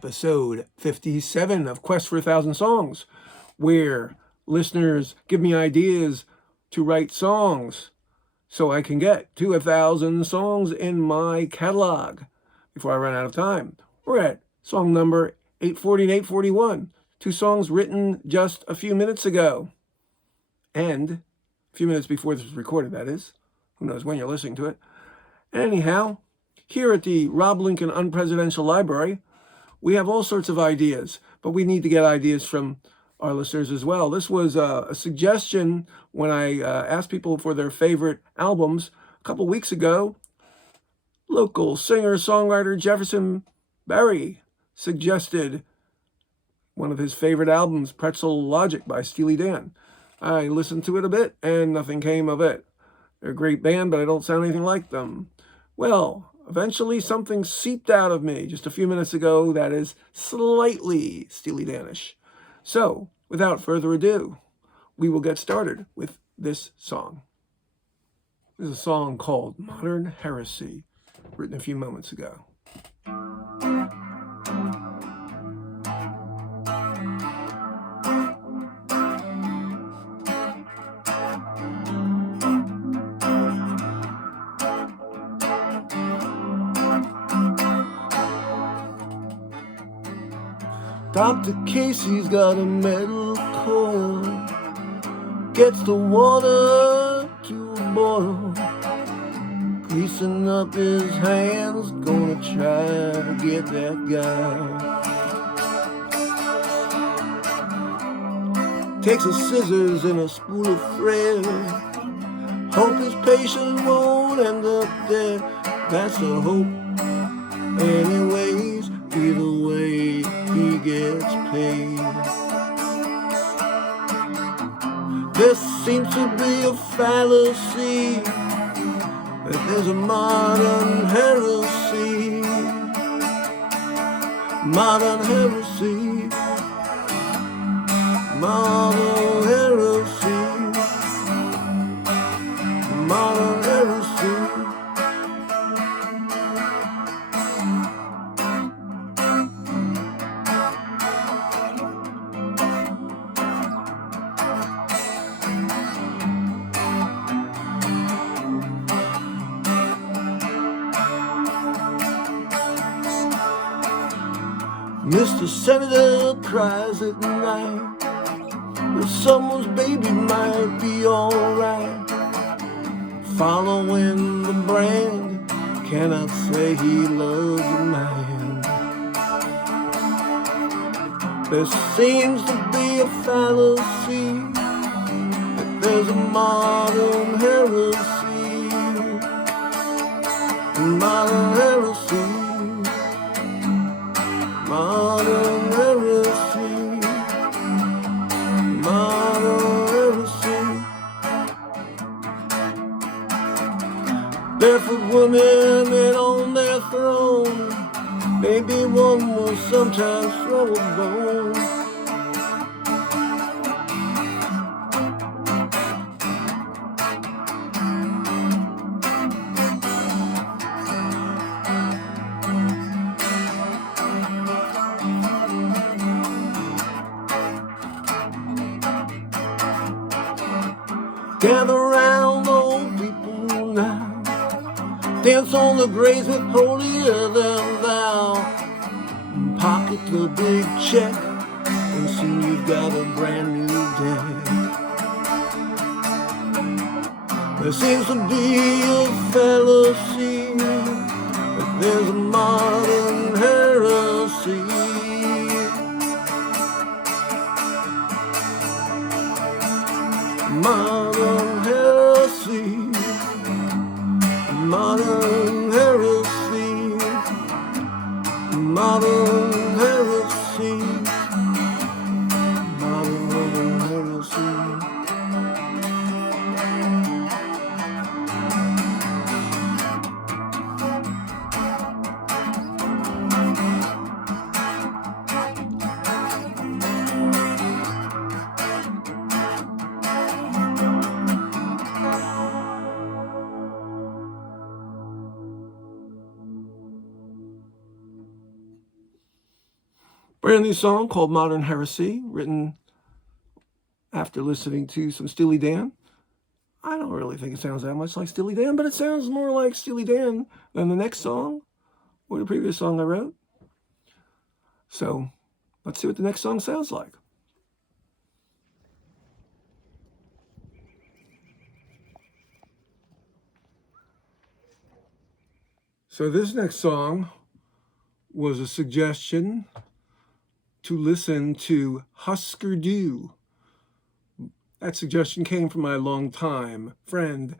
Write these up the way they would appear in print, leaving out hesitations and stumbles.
episode 57 of Quest for 1,000 Songs, where listeners give me ideas to write songs so I can get to 1,000 songs in my catalog before I run out of time. We're at song number 840 and 841, two songs written just a few minutes ago. And a few minutes before this was recorded, that is. Who knows when you're listening to it. Anyhow, here at the Rob Lincoln Unpresidential Library, we have all sorts of ideas, but we need to get ideas from our listeners as well. This was a suggestion when I asked people for their favorite albums a couple weeks ago. Local singer-songwriter Jefferson Barry suggested one of his favorite albums, Pretzel Logic by Steely Dan. I listened to it a bit and nothing came of it. They're a great band, but I don't sound anything like them. Well, eventually something seeped out of me just a few minutes ago that is slightly Steely Dan-ish. So, without further ado, we will get started with this song. This is a song called Modern Heresy, written a few moments ago. Dr. Casey's got a metal coil, gets the water to a boil, greasing up his hands, gonna try to get that guy. Takes a scissors and a spool of thread, hope his patient won't end up dead. That's the hope. Anyways, either way, he gets paid. There seems to be a fallacy, that there's a modern heresy. Modern heresy. Modern heresy. Modern heresy. Mr. Senator cries at night that someone's baby might be alright. Following the brand, cannot say he loves a man. There seems to be a fallacy, that there's a modern heresy. Modern heresy. Modern heresy, modern heresy. Barefoot women and on their throne, maybe one will sometimes throw a bone. Gather round, old people now, dance on the graves with holier than thou. Pocket the big check, and soon you've got a brand new deck. There seems to be a fallacy, that there's a modern heresy. Modern heresy, modern heresy, modern heresy, modern heresy. Brand new song called Modern Heresy, written after listening to some Steely Dan. I don't really think it sounds that much like Steely Dan, but it sounds more like Steely Dan than the next song or the previous song I wrote. So let's see what the next song sounds like. So this next song was a suggestion to listen to Husker Du. That suggestion came from my longtime friend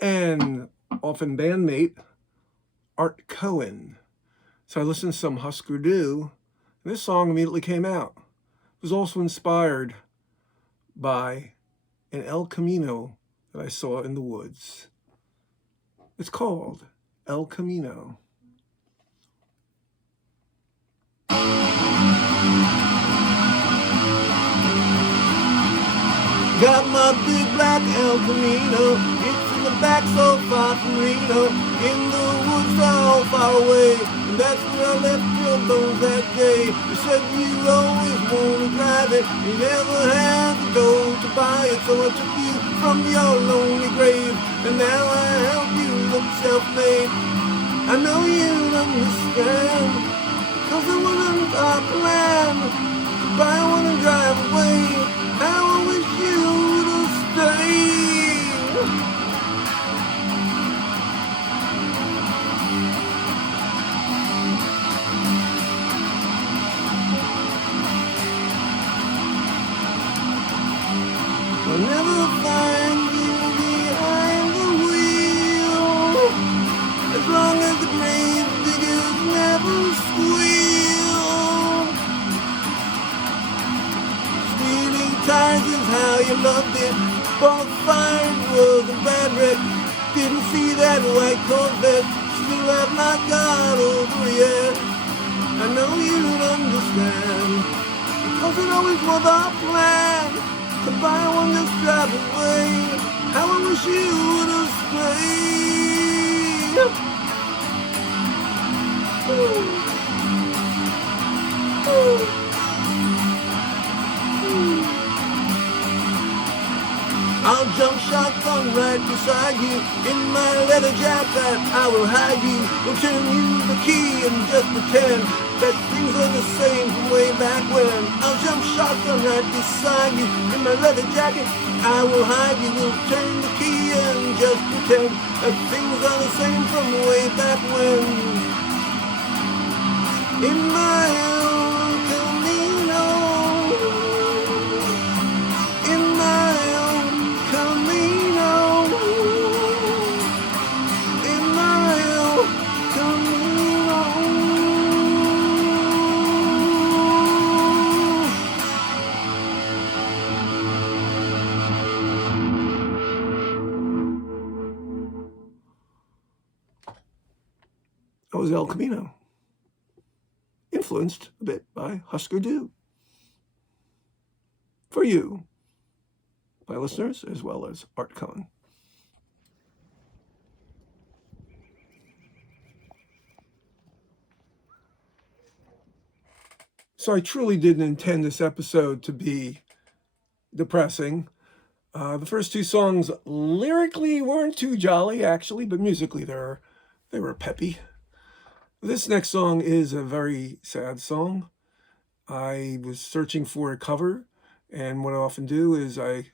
and often bandmate, Art Cohen. So I listened to some Husker Du, and this song immediately came out. It was also inspired by an El Camino that I saw in the woods. It's called El Camino. Got my big black El Camino, it's in the back so far from Reno, in the woods so far away, and that's where I left your bones that day. You said you always want to drive it, you never had the dough to buy it, so I took you from your lonely grave, and now I help you look self-made. I know you'll understand, cause it wasn't our plan to buy one and drive away. How I wish you would have stayed. I'll never find you behind the wheel, as long as the grave diggers never squeal. Stealing tires is how you loved it. Bonfire was a bad wreck. Didn't see that white Corvette. Still have not got over yet. I know you'd understand, because it always was our plan to buy one, just drive away. How I wish you would have stayed. Ooh. Ooh. I'll jump shotgun right beside you. In my leather jacket I will hide you. We'll turn you the key and just pretend that things are the same from way back when. I'll jump shotgun right beside you. In my leather jacket I will hide you. We'll turn the key and just pretend that things are the same from way back when. In my El Camino, in my El Camino, in my El Camino. That was El Camino, influenced a bit by Husker Du. For you, my listeners, as well as Art Cohen. So I truly didn't intend this episode to be depressing. The first two songs lyrically weren't too jolly, actually, but musically they were peppy. This next song is a very sad song. I was searching for a cover, and what I often do is if I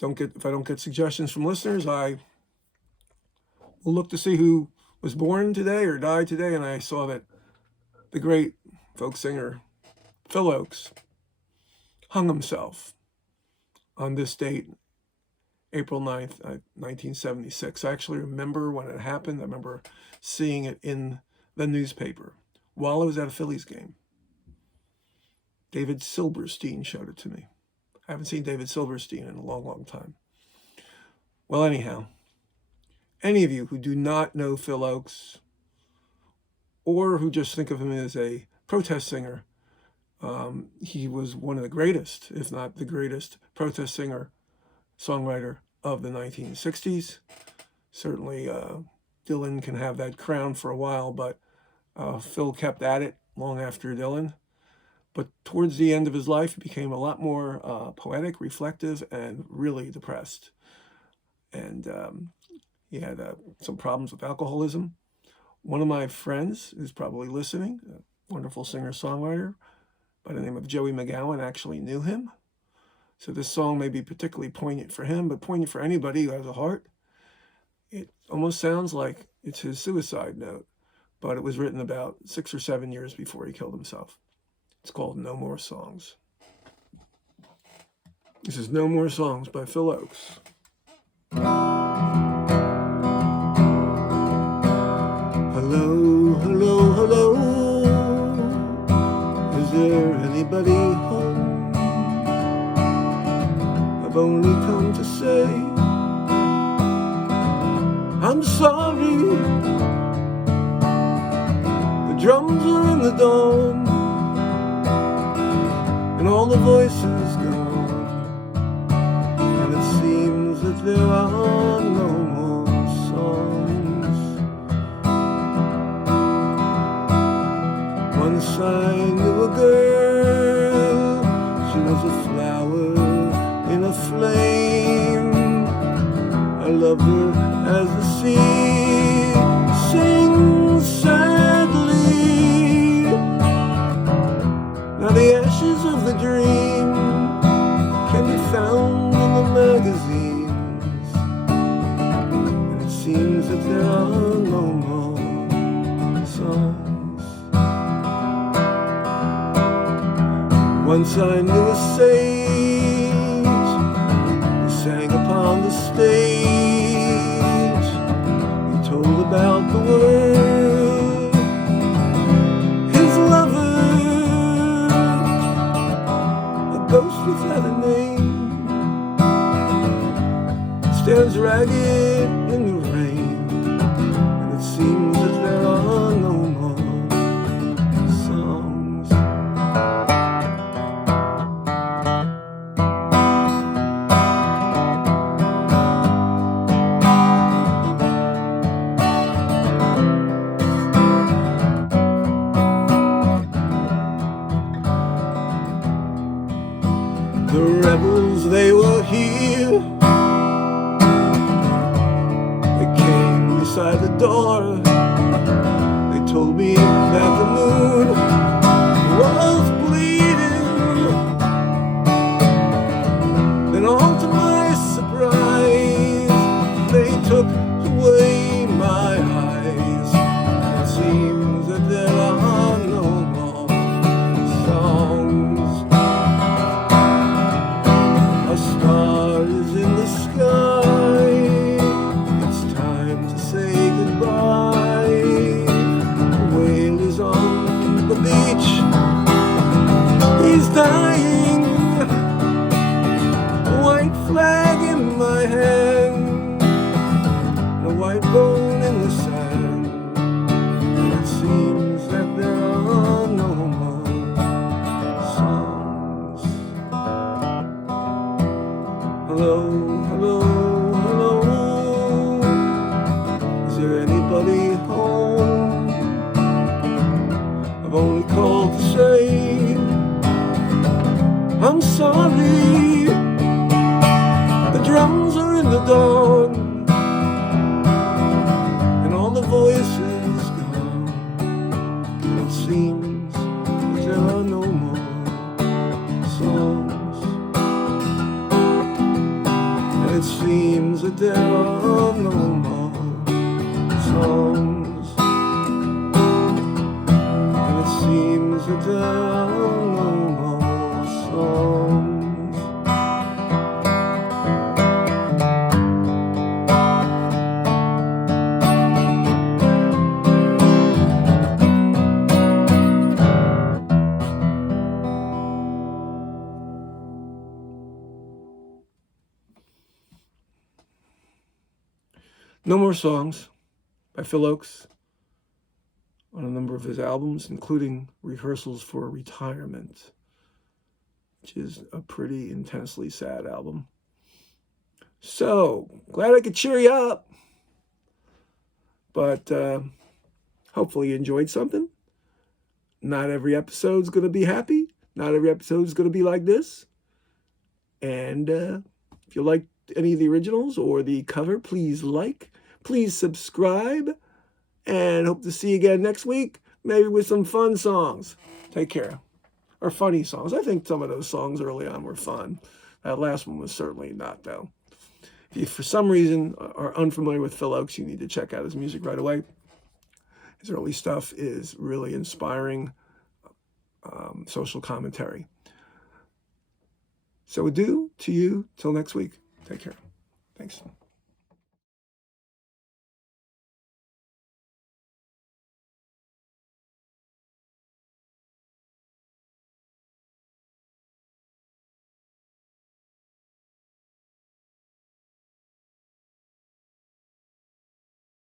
don't get suggestions from listeners, I will look to see who was born today or died today, and I saw that the great folk singer Phil Ochs hung himself on this date, April 9th, 1976. I actually remember when it happened. I remember seeing it in the newspaper while I was at a Phillies game. David Silverstein showed it to me. I haven't seen David Silverstein in a long, long time. Well, anyhow, any of you who do not know Phil Ochs or who just think of him as a protest singer, he was one of the greatest, if not the greatest, protest singer, songwriter of the 1960s. Certainly Dylan can have that crown for a while, but Phil kept at it long after Dylan. But towards the end of his life, he became a lot more poetic, reflective, and really depressed. And he had some problems with alcoholism. One of my friends, who's probably listening, a wonderful singer-songwriter by the name of Joey McGowan, actually knew him. So this song may be particularly poignant for him, but poignant for anybody who has a heart. It almost sounds like it's his suicide note, but it was written about 6 or 7 years before he killed himself. It's called No More Songs. This is No More Songs by Phil Ochs. Hello, hello, hello. Is there anybody home? I've only come to say I'm sorry. The drums are in the dawn, and all the voices gone, and it seems that there are no more songs. Once I knew a girl, she was a flower in a flame. I loved her as the sea sings sadly. Now the ashes of the dream can be found in the magazines, and it seems that there are no more songs. Once I knew a sage who sang upon the stage. He told about the world, his lover, a ghost without a name, stands ragged in the rain, and it seems that there are no more songs. The rebels, they were here. They came beside the door. They told me that the moon was bleeding. Then all to my surprise, they took away my eyes. It seems that there are no more songs. A star is in the sky. It's time to say goodbye. A whale is on the beach. He's dying. A white flag in my hand, a white bone in the sand. And it seems that there are no more songs. Hello, hello, hello. Is there anybody home? I've only called to say I'm sorry. The drums are in the dawn, and all the voices gone. And it seems that there are no more songs. And it seems that there are no more songs. And it seems that there are no more songs. No More Songs by Phil Ochs on a number of his albums, including Rehearsals for Retirement, which is a pretty intensely sad album. So, glad I could cheer you up. But hopefully you enjoyed something. Not every episode's going to be happy. Not every episode is going to be like this. And if you like any of the originals or the cover, please please subscribe, and hope to see you again next week, maybe with some fun songs. Take care. Or funny songs. I think some of those songs early on were fun. That last one was certainly not, though. If you, for some reason, are unfamiliar with Phil Ochs, you need to check out his music right away. His early stuff is really inspiring social commentary. So adieu to you till next week. Take care. Thanks.